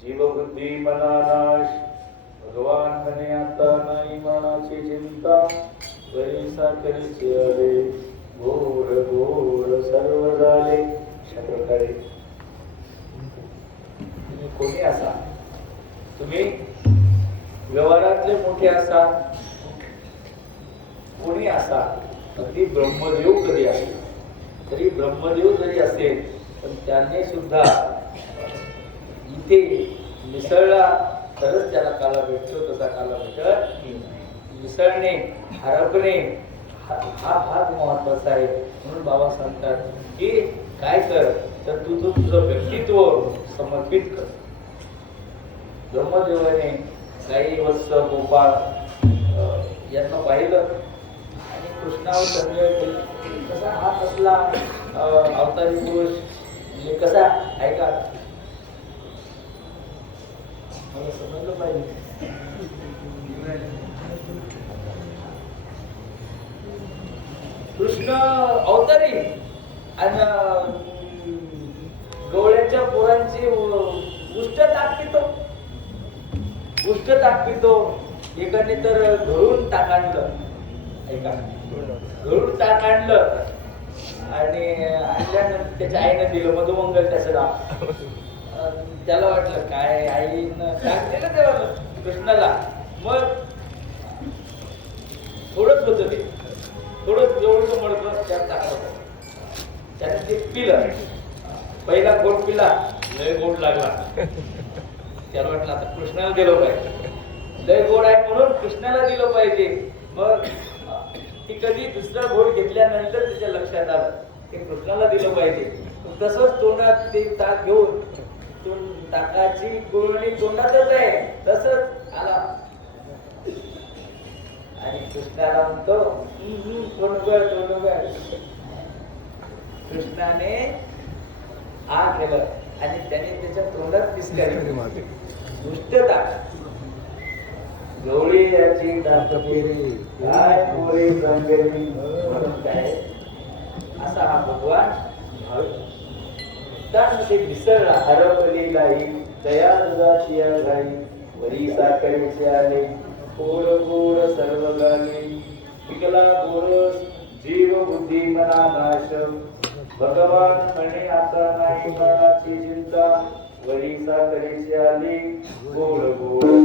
जीवबुद्धी मनानाश भगवान म्हणे आता नाही मनाची चिंता वैसा करीचे आले गोड गोड सर्व झाले. अशा प्रकारे तुम्ही कोणी असा, तुम्ही व्यवहारातले मोठे असा, कोणी असा, अगदी ब्रह्मदेव कधी असेल तरी ब्रह्मदेव जरी असेल पण त्याने सुद्धा इथे मिसळला तरच त्याला काला भेटतो, तसा काला भेटत मिसळणे हरपणे हा भाग महत्वाचा आहे. म्हणून बाबा सांगतात की काय कर तर तू तुझं व्यक्तित्व समर्पित कर. ब्रह्मदेवाने गाई वत्स गोपाळ यांना पाहिलं आणि कृष्णावर संजय कसा हा कसला अवतारी पुरुष म्हणजे कसा ऐका मला समजलं पाहिजे. कृष्ण अवतारी आणि गवळ्याच्या पोरांची उष्ट दाखवितो. एकाने तर घरून टाक आणलं, ऐका घरून टाक आणलं आणि आणल्यानंतर त्याच्या आईनं दिलं मधुमंगल त्याचं नाव. त्याला वाटलं काय आईनं टाक दिलं देवाला कृष्णाला. मग थोडंच होतं ते, थोडं जवळचं मडकं त्यात टाकलं. त्याने ते पिलं, पहिला गोड पिला, लय गोड लागला. त्याला वाटलं आता कृष्णाला दिलं पाहिजे, लय गोड आहे म्हणून कृष्णाला दिलं पाहिजे. मग ती कधी दुसरा गोड घेतल्यानंतर त्याच्या लक्षात आलं ते कृष्णाला दिलं पाहिजे. तसंच तोंडात ते ताक घेऊन ताकाची गुळणी तोंडातच आहे तसंच आला आणि कृष्णाला म्हणतो कृष्णाने आ केलं आणि त्याने त्याच्या तोंडात पिसकाली दुष्टता. गवळी याची दातपेरी काय पोरे गंगेरी म्हणून काय असा हा भगवान ते मिसळला हरपली गाई दया दुधाची गाई वरी साखरेचे आले गोड गोड सर्व गाले विकला गोरस जीव बुद्धी मना नाश भगवान म्हणे आता नाही मनाची चिंता वरी साखरेचे आले गोड गोड